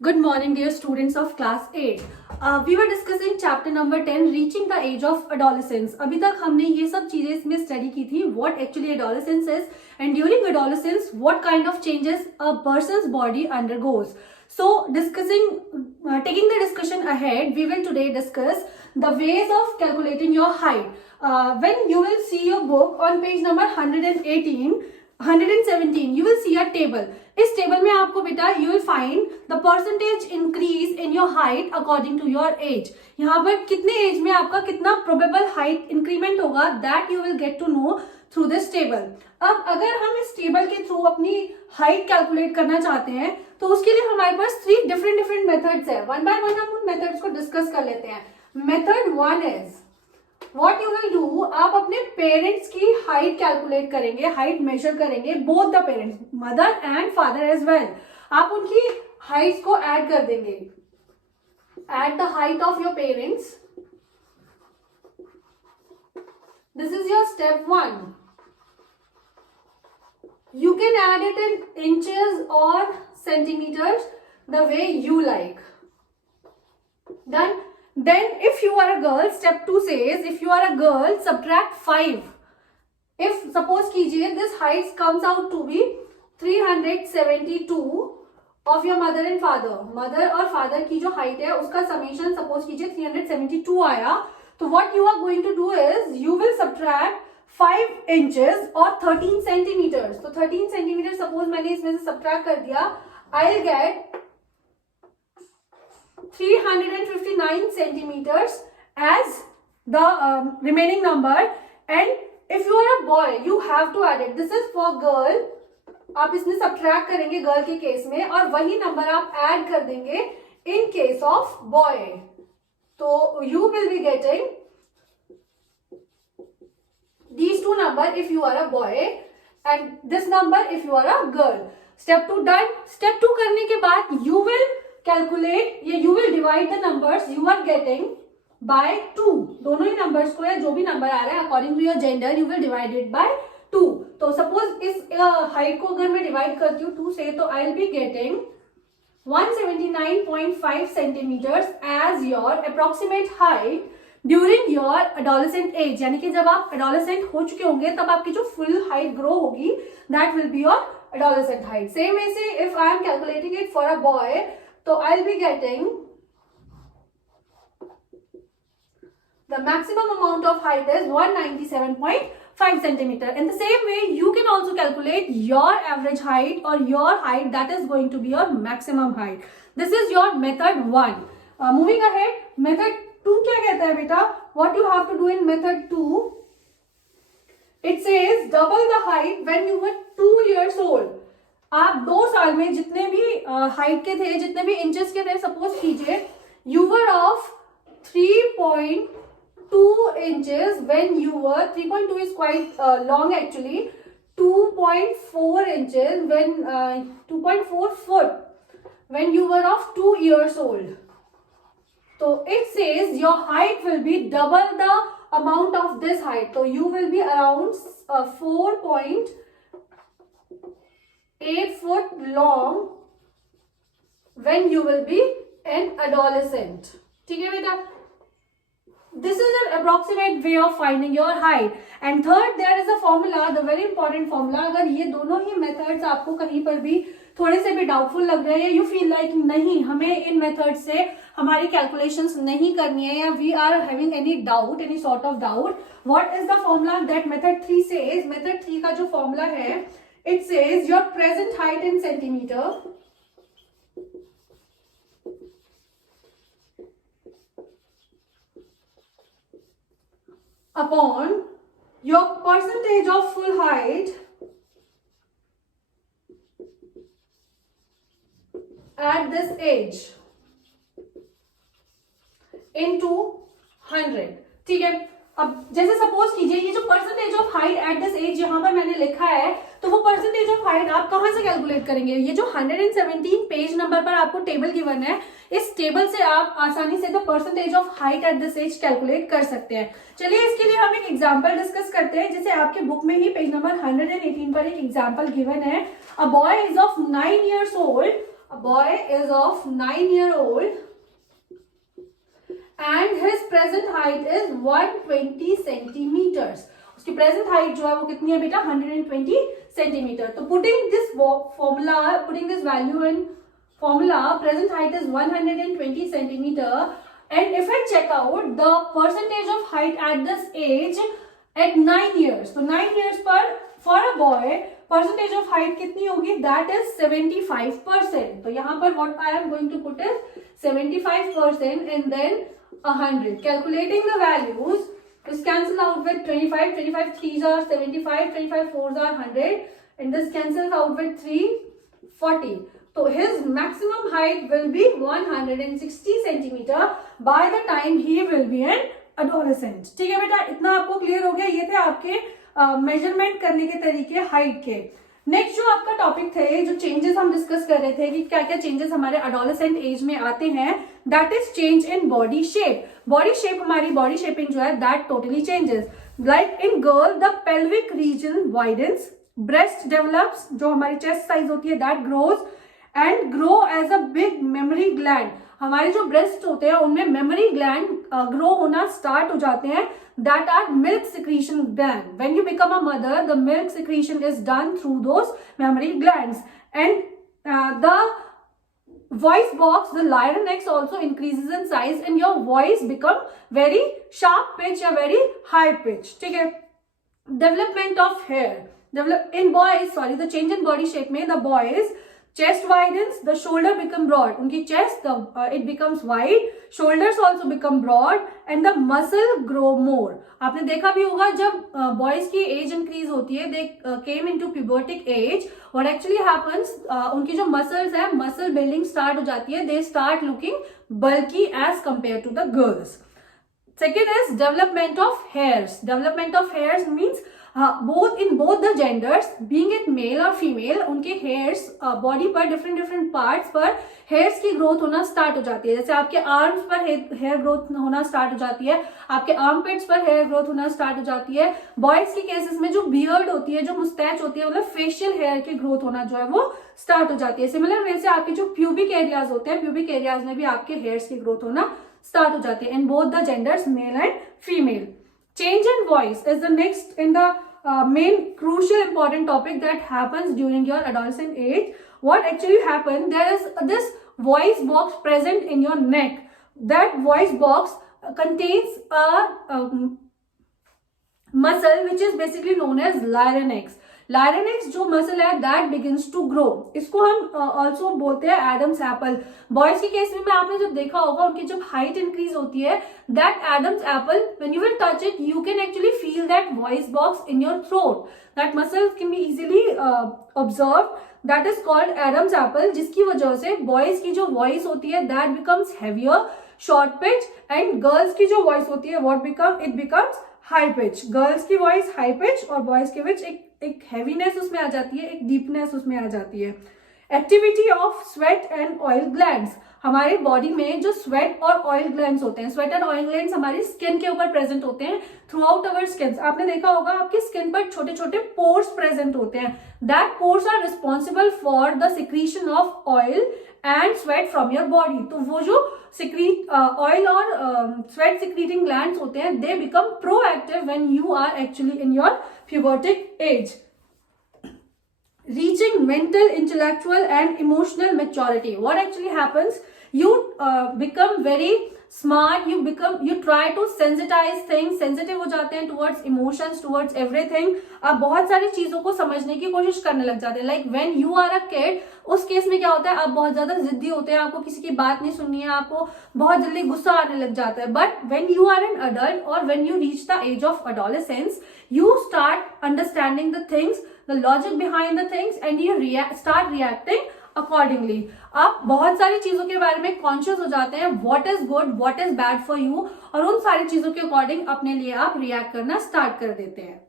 Good morning, dear students of class 8. We were discussing chapter number 10, reaching the age of adolescence. अभी तक हमने ये सब चीजें इसमें स्टडी की थी, what actually adolescence is, and during adolescence, what kind of changes a person's body undergoes. So, taking the discussion ahead, we will today discuss the ways of calculating your height. When you will see your book on page number 118, 117 you will see a table. इस table में आपको बेटा you will find the percentage increase in your height according to your age. यहाँ पर कितने as में आपका कितना probable height increment होगा that you will get to know through this table. अब अगर हम इस टेबल के थ्रू अपनी हाइट कैलकुलेट करना चाहते हैं तो उसके लिए हमारे पास 3 डिफरेंट मेथड्स है. वन बाय वन हम उन मेथड्स को डिस्कस कर लेते हैं. Method 1 is What you will do, आप अपने पेरेंट्स की हाइट कैलकुलेट करेंगे, हाइट मेजर करेंगे, both the parents, mother and father as well. आप उनकी हाइट्स को ऐड कर देंगे. At the height of your parents. This is your step 1. You can add it in inches or centimeters the way you like. Done. Then if you are a girl, step 2 says if you are a girl, subtract 5. If suppose कीजिए this height comes out to be 372 of your mother and father. Mother और father की जो height है उसका summation suppose कीजिए 372 आया. तो what you are going to do is you will subtract 5 inches or 13 centimeters. तो 13 centimeters suppose मैंने इसमें से subtract कर दिया. I'll get 359 centimeters as the remaining number. And if you are a boy, you have to add it. This is for girl. आप इसमें subtract करेंगे girl के केस में और वही नंबर आप add कर देंगे in case of boy. तो you will be getting these two number if you are a boy and this number if you are a girl. Step 2 done. Step 2 करने के बाद you will calculate, you will divide the numbers you are getting by 2. दोनों ही numbers को या जो भी number आ रहा है according to your gender you will divide it by 2. तो suppose इस height को अगर मैं divide करती हूँ 2 से तो I'll be getting 179.5 centimeters as your approximate height during your adolescent age. यानी कि जब आप adolescent हो चुके होंगे तब आपकी जो full height grow होगी that will be your adolescent height. Same way से if I am calculating it for a boy, so I'll be getting the maximum amount of height is 197.5 centimeter. In the same way, you can also calculate your average height or your height that is going to be your maximum height. This is your method 1. Moving ahead, method 2 क्या कहता है बेटा? What you have to do in method 2? It says double the height when you were 2 years old. आप 2 साल में जितने भी height के थे, जितने भी इंचेस के थे, सपोज कीजिए you were of 3.2 inches when you were 3.2 is quite long actually. 2.4 inches when 2.4 foot when you were of 2 years old. तो it says your height will be double the amount of this height. तो you will be around 4.8 foot long when you will be an adolescent. ठीक है बेटा? This is an approximate way of finding your height. And third, there is a formula, the very important formula. अगर ये दोनों ही methods आपको कहीं पर भी थोड़े से भी डाउटफुल लग रहे हैं, you feel like नहीं हमें इन methods से हमारी calculations नहीं करनी है या we are having any doubt, any sort of doubt, what is the formula that method 3 says? Method 3 का जो formula है, it says your present height in centimeter upon your percentage of full height at this age into 100. ठीक है? अब जैसे suppose कीजिए ये जो percentage of height at this age यहाँ पर मैंने लिखा है तो वो परसेंटेज ऑफ हाइट आप कहाँ से कैलकुलेट करेंगे? ये जो 117 पेज नंबर पर आपको टेबल गिवन है, इस टेबल से आप आसानी से the percentage of height at this age calculate कर सकते हैं. चलिए इसके लिए हम एक एग्जांपल डिस्कस करते हैं. जैसे आपके बुक में ही पेज नंबर 118 पर एक एग्जांपल गिवन है. A boy is of 9 years old a boy is of 9-year-old and his present height is 120 centimeters. उसकी present height जो है वो कितनी है बेटा 120 centimeter. तो putting this formula, putting this value in formula, present height is 120 centimeter. And if I check out the percentage of height at this age at 9 years, तो 9 years पर for a boy percentage of height कितनी होगी? That is 75%. तो यहाँ पर what I am going to put is 75% and then 100. Calculating the values, this cancel out with 25. 25 3s are 75. 25 4s are 100, and this cancels out with 3 40. So his maximum height will be 160 centimeter by the time he will be an adolescent. ठीक है बेटा, इतना आपको clear हो गया. ये थे आपके मेजरमेंट करने के तरीके हाइट के. नेक्स्ट जो आपका टॉपिक थे, जो चेंजेस हम डिस्कस कर रहे थे कि क्या क्या चेंजेस हमारे एडोलेसेंट एज में आते हैं, that is change in body shape. Body shape, हमारी बॉडी शेपिंग जो है that totally changes. Like in girl the pelvic region widens, breast develops, जो हमारी चेस्ट साइज होती है that grows and grow as a big mammary gland. हमारे जो breast होते हैं उनमें मेमोरी ग्लैंड ग्रो होना स्टार्ट हो जाते हैं, that are milk secretion gland. When you become a mother, the milk secretion is done through those mammary glands. And the voice box, the larynx also increases in size and your voice become very sharp pitch or very high pitch. ठीक है. Development of hair. In boys, the change in body shape में the boys chest widens, the shoulder become broad. उनकी chest it becomes wide, shoulders also become broad and the muscle grow more. आपने देखा भी होगा जब boys की age increase होती है, they came into pubertic age, what actually happens, उनकी जो muscles है, muscle building start हो जाती है, they start looking bulky as compared to the girls. Second is development of hairs. Development of hairs means both in both the genders, being it male or female, उनके hairs body पर different parts पर hairs की growth होना start हो जाती है. जैसे आपके arms पर hair growth होना start हो जाती है, आपके armpits पर hair growth होना start हो जाती है. Boys की cases में जो beard होती है, जो mustache होती है, मतलब facial hair की growth होना जो है वो start हो जाती है. Similar way से आपके जो pubic areas होते हैं, pubic areas में भी आपके hairs की growth होना start हो जाती है. In both the genders, male and female. Change in voice is the next in the main crucial important topic that happens during your adolescent age. What actually happens, there is this voice box present in your neck. That voice box contains a muscle which is basically known as larynx. लायरेनिक्स जो muscle है that begins to grow. इसको हम also बोलते हैं Adam's apple. Boys के case में आपने जब देखा होगा उनकी जब हाइट इंक्रीज होती है, that Adam's apple when you will touch it you can actually feel that voice box in your throat. That muscle can be easily observe. That is called Adam's apple, जिसकी वजह से boys की जो voice होती है that becomes heavier, short pitch, and girls की जो voice होती है what become it becomes high pitch. Girls की वॉइस हाई पिच और बॉयज के बीच एक हैवीनेस उसमें आ जाती है, एक डीपनेस उसमें आ जाती है. Activity of sweat and oil glands. हमारी बॉडी में जो स्वेट और ऑयल ग्लैंड्स होते हैं, स्वेट एंड ऑयल ग्लैंड्स हमारी स्किन के ऊपर प्रेजेंट होते हैं थ्रू आउट अवर स्किन. आपने देखा होगा आपकी स्किन पर छोटे छोटे पोर्स प्रेजेंट होते हैं. That pores are responsible for the secretion of oil and sweat from your body. तो वो जो सिक्रीट ऑयल और स्वेट सिक्रीटिंग ग्लैंड्स होते हैं they become proactive when you are actually in your pubertic age. Reaching mental, intellectual and emotional maturity. What actually happens, you become very smart, you try to sensitize things, sensitive हो जाते हैं towards emotions, towards everything. आप बहुत सारी चीजों को समझने की कोशिश करने लग जाते हैं. Like when you are a kid, उस केस में क्या होता है, आप बहुत ज्यादा जिद्दी होते हैं, आपको किसी की बात नहीं सुननी है, आपको बहुत जल्दी गुस्सा आने लग जाता है. But when you are an adult or when you reach the age of adolescence, you start understanding the things, the logic behind the things, and you start reacting accordingly. आप बहुत सारी चीजों के बारे में कॉन्शियस हो जाते हैं, what is good, what is bad for you, और उन सारी चीजों के अकॉर्डिंग अपने लिए आप रिएक्ट करना स्टार्ट कर देते हैं.